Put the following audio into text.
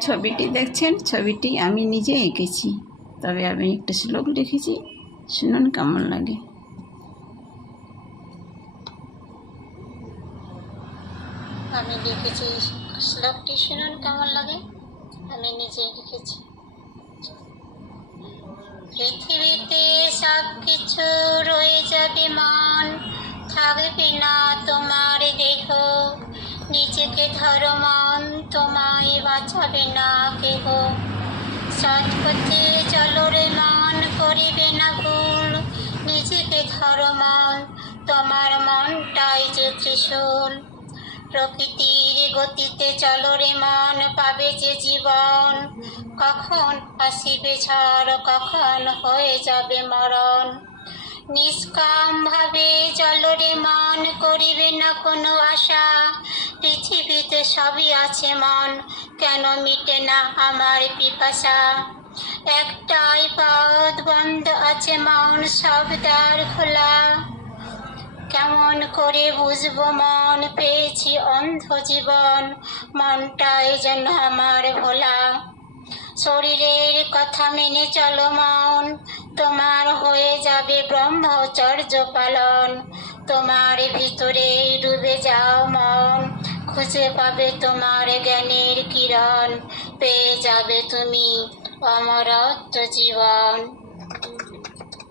ছবিটি দেখছেন, ছবিটি আমি নিজে এঁকেছি, তবে আমি একটা শ্লোক লিখেছি, শুনুন কেমন লাগে। আমি লিখেছি শ্লোকটি, শুনুন কেমন লাগে। আমি নিজেই লিখেছি। পৃথিবীতে সব কিছু রয়ে যাবে মন, থাকবে না তোমার দেহ। নিজেকে ধরো মন, তোমায় বাঁচাবে না কেহ। সৎ পথে চলো রে মন, করিবে না ভুল। নিজেকে ধরো মন, তোমার মনটাই যে ত্রিশূল। প্রকৃতির গতিতে চলো রে মন, পাবে যে জীবন। কখন আসিবে ঝড়, কখন হয়ে যাবে মরণ। নিষ্কাম ভাবে চলো রে মন, করিবে না কোনো আশা। পৃথিবীতে সবই আছে মন, কেন মিটে না আমার পিপাসা। একটাই পথ বন্ধ আছে মন, সব দ্বার খোলা। কেমন করে বুঝবো মন, পেয়েছি অন্ধ জীবন। মনটাই যেন আমার ভোলা। শরীরের কথা মেনে চলো মন, তোমার হয়ে যাবে ব্রহ্মচর্য পালন। তোমার ভিতরে ডুবে যাও মন, খুঁজে পাবে তোমার জ্ঞানের কিরণ। পেয়ে যাবে তুমি অমরত্ব জীবন।